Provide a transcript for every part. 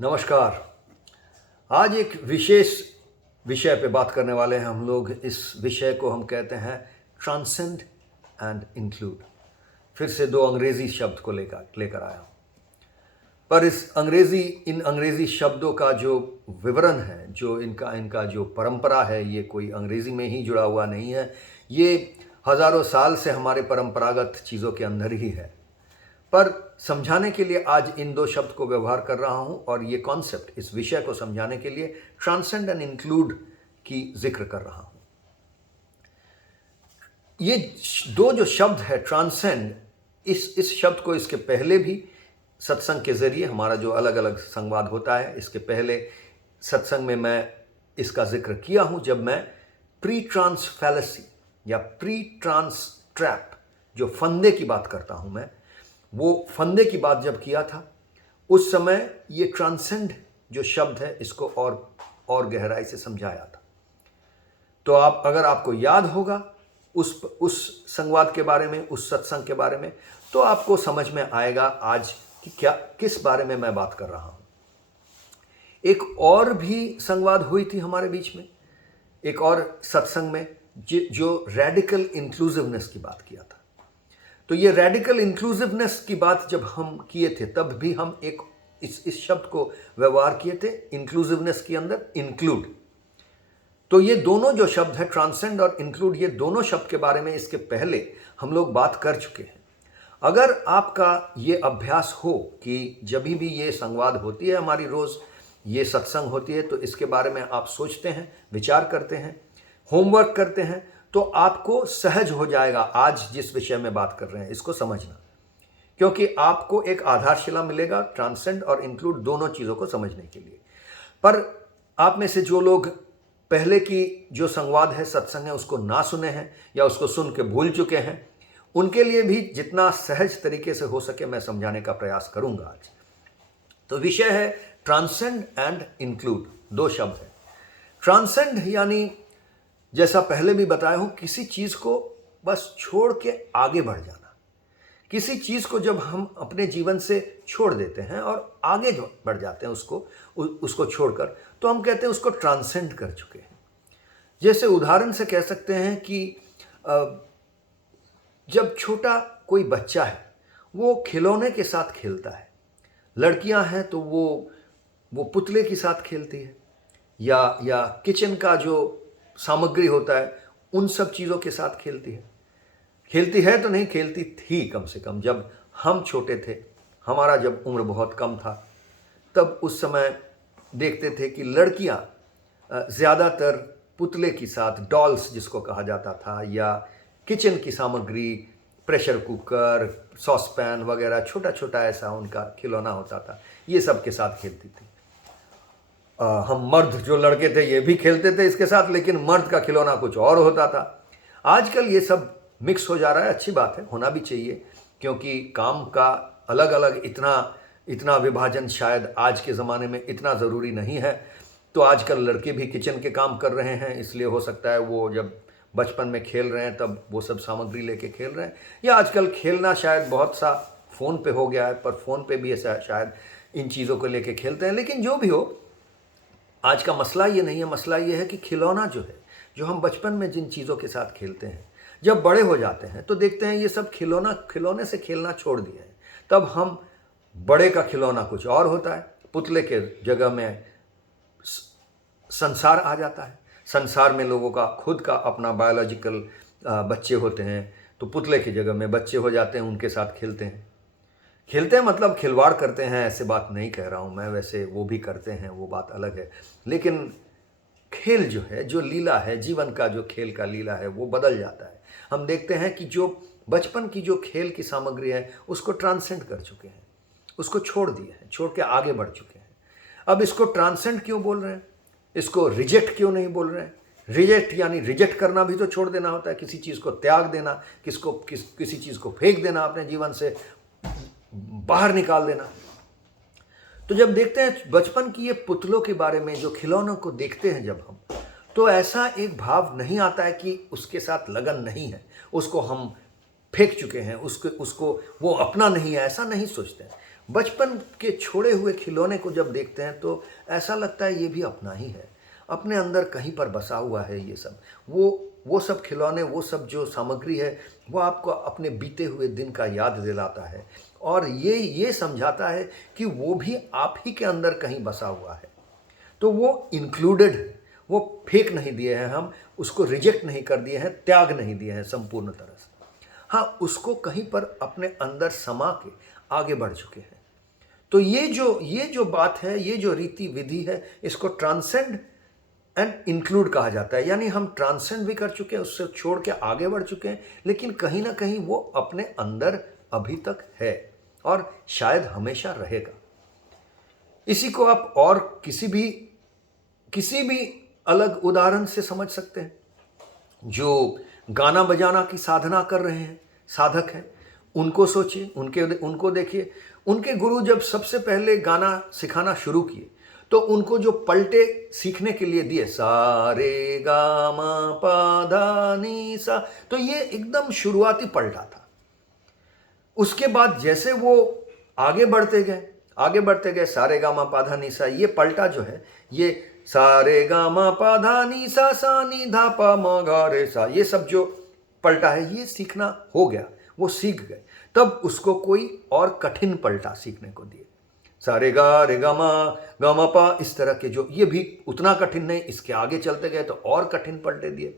नमस्कार। आज एक विशेष विषय पे बात करने वाले हैं हम लोग। इस विषय को हम कहते हैं ट्रांसेंड एंड इंक्लूड। फिर से दो अंग्रेजी शब्द को लेकर आया हूँ, पर इन अंग्रेजी शब्दों का जो विवरण है, जो इनका जो परंपरा है, ये कोई अंग्रेजी में ही जुड़ा हुआ नहीं है। ये हजारों साल से हमारे परंपरागत चीज़ों के अंदर ही है। पर समझाने के लिए आज इन दो शब्द को व्यवहार कर रहा हूं और ये कॉन्सेप्ट, इस विषय को समझाने के लिए ट्रांसेंड एंड इंक्लूड की जिक्र कर रहा हूं। ये दो जो शब्द है ट्रांसेंड, इस शब्द को इसके पहले भी सत्संग के जरिए, हमारा जो अलग अलग संवाद होता है, इसके पहले सत्संग में मैं इसका जिक्र किया हूं, जब मैं प्री ट्रांस फैलेसी या प्री ट्रांस ट्रैप, जो फंदे की बात करता हूं मैं, वो फंदे की बात जब किया था, उस समय ये ट्रांसेंड जो शब्द है, इसको और गहराई से समझाया था। तो अगर आपको याद होगा उस संवाद के बारे में, उस सत्संग के बारे में, तो आपको समझ में आएगा आज कि किस बारे में मैं बात कर रहा हूं। एक और भी संवाद हुई थी हमारे बीच में, एक और सत्संग में, जो रेडिकल इंक्लूसिवनेस की बात किया था। तो ये रेडिकल इंक्लूसिवनेस की बात जब हम किए थे, तब भी हम इस शब्द को व्यवहार किए थे, इंक्लूसिवनेस के अंदर इंक्लूड। तो ये दोनों जो शब्द है, ट्रांसेंड और इंक्लूड, ये दोनों शब्द के बारे में इसके पहले हम लोग बात कर चुके हैं। अगर आपका ये अभ्यास हो कि जब भी ये संवाद होती है हमारी, रोज ये सत्संग होती है, तो इसके बारे में आप सोचते हैं, विचार करते हैं, होमवर्क करते हैं, तो आपको सहज हो जाएगा आज जिस विषय में बात कर रहे हैं इसको समझना, क्योंकि आपको एक आधारशिला मिलेगा ट्रांसेंड और इंक्लूड दोनों चीज़ों को समझने के लिए। पर आप में से जो लोग पहले की जो संवाद है, सत्संग है, उसको ना सुने हैं या उसको सुन के भूल चुके हैं, उनके लिए भी जितना सहज तरीके से हो सके मैं समझाने का प्रयास करूंगा आज। तो विषय है ट्रांसेंड एंड इंक्लूड, दो शब्द है। ट्रांसेंड यानी, जैसा पहले भी बताया हूं, किसी चीज को बस छोड़ के आगे बढ़ जाना। किसी चीज को जब हम अपने जीवन से छोड़ देते हैं और आगे बढ़ जाते हैं उसको छोड़कर, तो हम कहते हैं उसको ट्रांसेंड कर चुके हैं। जैसे उदाहरण से कह सकते हैं कि जब छोटा कोई बच्चा है, वो खिलौने के साथ खेलता है। लड़कियां हैं तो वो पुतले के साथ खेलती है, या किचन का जो सामग्री होता है उन सब चीज़ों के साथ खेलती है तो नहीं, खेलती थी कम से कम जब हम छोटे थे। हमारा जब उम्र बहुत कम था, तब उस समय देखते थे कि लड़कियां ज़्यादातर पुतले के साथ, डॉल्स जिसको कहा जाता था, या किचन की सामग्री, प्रेशर कुकर, सॉस पैन वगैरह, छोटा छोटा ऐसा उनका खिलौना होता था, ये सब के साथ खेलती थी। हम मर्द जो लड़के थे ये भी खेलते थे इसके साथ, लेकिन मर्द का खिलौना कुछ और होता था। आजकल ये सब मिक्स हो जा रहा है, अच्छी बात है, होना भी चाहिए, क्योंकि काम का अलग अलग इतना विभाजन शायद आज के ज़माने में इतना ज़रूरी नहीं है। तो आजकल लड़के भी किचन के काम कर रहे हैं, इसलिए हो सकता है वो जब बचपन में खेल रहे हैं तब वो सब सामग्री लेके खेल रहे हैं, या आजकल खेलना शायद बहुत सा फ़ोन पे हो गया है, पर फ़ोन पे भी ऐसा शायद इन चीज़ों को लेके खेलते हैं। लेकिन जो भी हो, आज का मसला ये नहीं है। मसला ये है कि खिलौना जो है, जो हम बचपन में जिन चीज़ों के साथ खेलते हैं, जब बड़े हो जाते हैं तो देखते हैं ये सब खिलौने से खेलना छोड़ दिए हैं। तब हम बड़े का खिलौना कुछ और होता है, पुतले के जगह में संसार आ जाता है। संसार में लोगों का खुद का अपना बायोलॉजिकल बच्चे होते हैं, तो पुतले की जगह में बच्चे हो जाते हैं, उनके साथ खेलते हैं मतलब खिलवाड़ करते हैं, ऐसे बात नहीं कह रहा हूँ मैं। वैसे वो भी करते हैं, वो बात अलग है। लेकिन खेल जो है, जो लीला है, जीवन का जो खेल का लीला है, वो बदल जाता है। हम देखते हैं कि जो बचपन की जो खेल की सामग्री है, उसको ट्रांसेंड कर चुके हैं, उसको छोड़ दिए हैं, छोड़ के आगे बढ़ चुके हैं। अब इसको ट्रांसेंड क्यों बोल रहे हैं, इसको रिजेक्ट क्यों नहीं बोल रहे हैं? रिजेक्ट यानी रिजेक्ट करना भी तो छोड़ देना होता है, किसी चीज़ को त्याग देना, किसी चीज़ को फेंक देना, अपने जीवन से बाहर निकाल देना। तो जब देखते हैं बचपन की ये पुतलों के बारे में, जो खिलौनों को देखते हैं जब हम, तो ऐसा एक भाव नहीं आता है कि उसके साथ लगन नहीं है, उसको हम फेंक चुके हैं, उसको वो अपना नहीं है, ऐसा नहीं सोचते हैं। बचपन के छोड़े हुए खिलौने को जब देखते हैं तो ऐसा लगता है ये भी अपना ही है, अपने अंदर कहीं पर बसा हुआ है ये सब। वो सब खिलौने, वो सब जो सामग्री है, वो आपको अपने बीते हुए दिन का याद दिलाता है और ये समझाता है कि वो भी आप ही के अंदर कहीं बसा हुआ है। तो वो इंक्लूडेड है, वो फेंक नहीं दिए हैं हम, उसको रिजेक्ट नहीं कर दिए हैं, त्याग नहीं दिए हैं संपूर्ण तरह से। हाँ, उसको कहीं पर अपने अंदर समा के आगे बढ़ चुके हैं। तो ये जो बात है, ये जो रीति विधि है, इसको ट्रांसेंड एंड इंक्लूड कहा जाता है। यानी हम ट्रांसेंड भी कर चुके हैं, उससे छोड़ के आगे बढ़ चुके हैं, लेकिन कहीं ना कहीं वो अपने अंदर अभी तक है और शायद हमेशा रहेगा। इसी को आप और किसी भी अलग उदाहरण से समझ सकते हैं। जो गाना बजाना की साधना कर रहे हैं, साधक हैं, उनको सोचिए, उनको देखिए। उनके गुरु जब सबसे पहले गाना सिखाना शुरू किए तो उनको जो पलटे सीखने के लिए दिए, सा रे गा मा पा धा नी सा, तो ये एकदम शुरुआती पलटा था। उसके बाद जैसे वो आगे बढ़ते गए, सा रे गा मा पा धा नी सा, ये पलटा जो है, ये सा रे गा मा पा धा नी सा नी धा पा मा गा रे सा, ये सब जो पलटा है ये सीखना हो गया, वो सीख गए। तब उसको कोई और कठिन पलटा सीखने को दिए, सा रे गा मा पा, इस तरह के जो, ये भी उतना कठिन नहीं, इसके आगे चलते गए तो और कठिन पलटे दिए।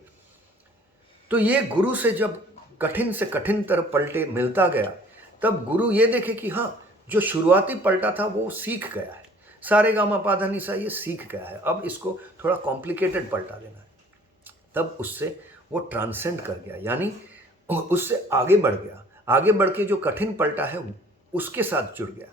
तो ये गुरु से जब कठिन से कठिन तरह पलटे मिलता गया, तब गुरु ये देखे कि हाँ, जो शुरुआती पलटा था वो सीख गया है, सारे गामा पाधा निसा ये सीख गया है, अब इसको थोड़ा कॉम्प्लिकेटेड पलटा देना है। तब उससे वो ट्रांसेंड कर गया, यानी उससे आगे बढ़ गया, आगे बढ़ के जो कठिन पलटा है उसके साथ जुड़ गया।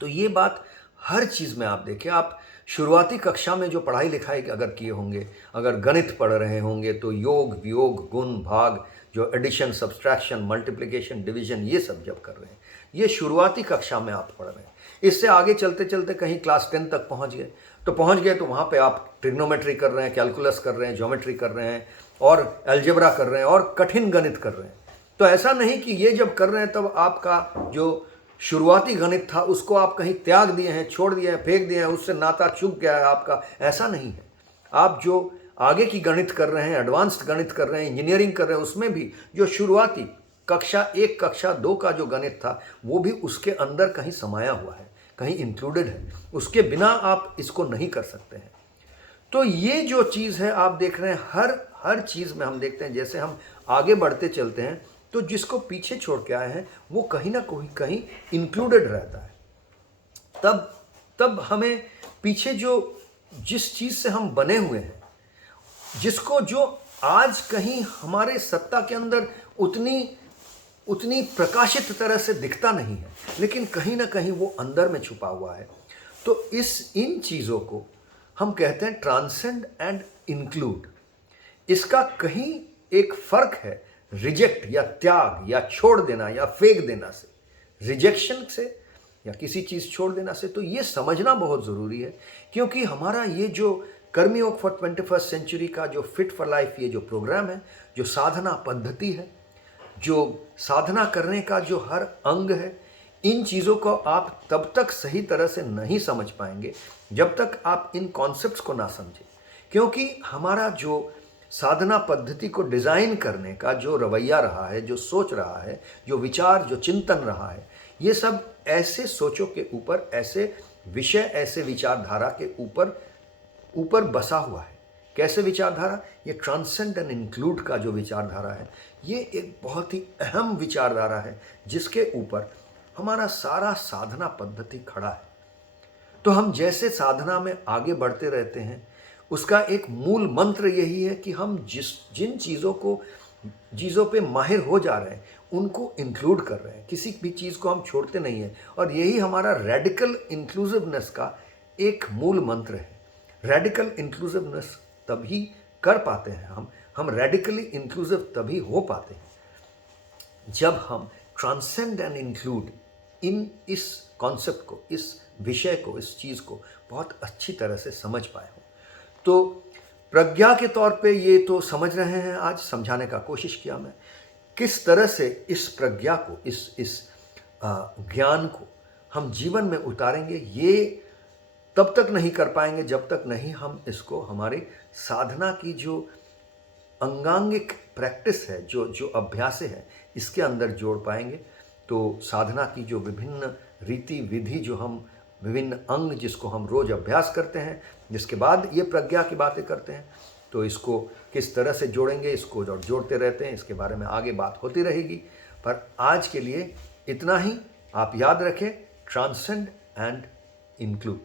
तो ये बात हर चीज़ में आप देखें। आप शुरुआती कक्षा में जो पढ़ाई लिखाई अगर किए होंगे, अगर गणित पढ़ रहे होंगे, तो योग, वियोग, गुण, भाग, जो एडिशन, सब्सट्रैक्शन, मल्टीप्लिकेशन, डिवीजन, ये सब जब कर रहे हैं, ये शुरुआती कक्षा में आप पढ़ रहे हैं। इससे आगे चलते चलते कहीं क्लास 10 तक पहुंच गए तो वहाँ पे आप ट्रिग्नोमेट्री कर रहे हैं, कैलकुलस कर रहे हैं, ज्योमेट्री कर रहे हैं और अलजेब्रा कर रहे हैं और कठिन गणित कर रहे हैं। तो ऐसा नहीं कि ये जब कर रहे हैं तब आपका जो शुरुआती गणित था उसको आप कहीं त्याग दिए हैं, छोड़ दिए हैं, फेंक दिए हैं, उससे नाता चूक गया है आपका, ऐसा नहीं है। आप जो आगे की गणित कर रहे हैं, एडवांस्ड गणित कर रहे हैं, इंजीनियरिंग कर रहे हैं, उसमें भी जो शुरुआती कक्षा 1, कक्षा 2 का जो गणित था वो भी उसके अंदर कहीं समाया हुआ है, कहीं इंक्लूडेड है। उसके बिना आप इसको नहीं कर सकते हैं। तो ये जो चीज़ है आप देख रहे हैं, हर चीज़ में हम देखते हैं, जैसे हम आगे बढ़ते चलते हैं तो जिसको पीछे छोड़ के आए हैं वो कहीं ना कहीं इंक्लूडेड रहता है। तब हमें पीछे जिस चीज़ से हम बने हुए हैं, जिसको जो आज कहीं हमारे सत्ता के अंदर उतनी प्रकाशित तरह से दिखता नहीं है, लेकिन कहीं ना कहीं वो अंदर में छुपा हुआ है। तो इन चीज़ों को हम कहते हैं ट्रांसेंड एंड इंक्लूड। इसका कहीं एक फर्क है रिजेक्ट या त्याग या छोड़ देना या फेंक देना से, रिजेक्शन से या किसी चीज़ छोड़ देना से। तो ये समझना बहुत ज़रूरी है, क्योंकि हमारा ये जो कर्मयोग फॉर 21st सेंचुरी का जो फिट फॉर लाइफ ये जो प्रोग्राम है, जो साधना पद्धति है, जो साधना करने का जो हर अंग है, इन चीज़ों को आप तब तक सही तरह से नहीं समझ पाएंगे जब तक आप इन कॉन्सेप्ट्स को ना समझें। क्योंकि हमारा जो साधना पद्धति को डिज़ाइन करने का जो रवैया रहा है, जो सोच रहा है, जो विचार, जो चिंतन रहा है, ये सब ऐसे सोचों के ऊपर, ऐसे विषय, ऐसे विचारधारा के ऊपर बसा हुआ है। कैसे विचारधारा? ये ट्रांसेंड एंड इंक्लूड का जो विचारधारा है, ये एक बहुत ही अहम विचारधारा है जिसके ऊपर हमारा सारा साधना पद्धति खड़ा है। तो हम जैसे साधना में आगे बढ़ते रहते हैं, उसका एक मूल मंत्र यही है कि हम जिन चीज़ों पे माहिर हो जा रहे हैं उनको इंक्लूड कर रहे हैं, किसी भी चीज़ को हम छोड़ते नहीं हैं। और यही हमारा रेडिकल इंक्लूसिवनेस का एक मूल मंत्र है। रेडिकल इंक्लूसिवनेस तभी कर पाते हैं हम रेडिकली इंक्लूसिव तभी हो पाते हैं जब हम ट्रांसेंड एंड इंक्लूड इस कॉन्सेप्ट को, इस विषय को, इस चीज़ को बहुत अच्छी तरह से समझ पाए हो। तो प्रज्ञा के तौर पे ये तो समझ रहे हैं, आज समझाने का कोशिश किया मैं किस तरह से इस प्रज्ञा को, इस ज्ञान को हम जीवन में उतारेंगे, ये तब तक नहीं कर पाएंगे जब तक नहीं हम इसको हमारे साधना की जो अंगांगिक प्रैक्टिस है, जो जो अभ्यास है, इसके अंदर जोड़ पाएंगे। तो साधना की जो विभिन्न रीति विधि, जो हम विभिन्न अंग जिसको हम रोज़ अभ्यास करते हैं, जिसके बाद ये प्रज्ञा की बातें करते हैं, तो इसको किस तरह से जोड़ेंगे, इसको जोड़ते रहते हैं, इसके बारे में आगे बात होती रहेगी। पर आज के लिए इतना ही। आप याद रखें, ट्रांसेंड एंड इंक्लूड।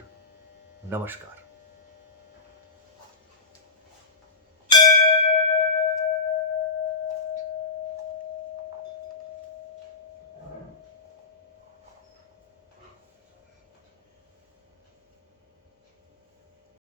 नमस्कार।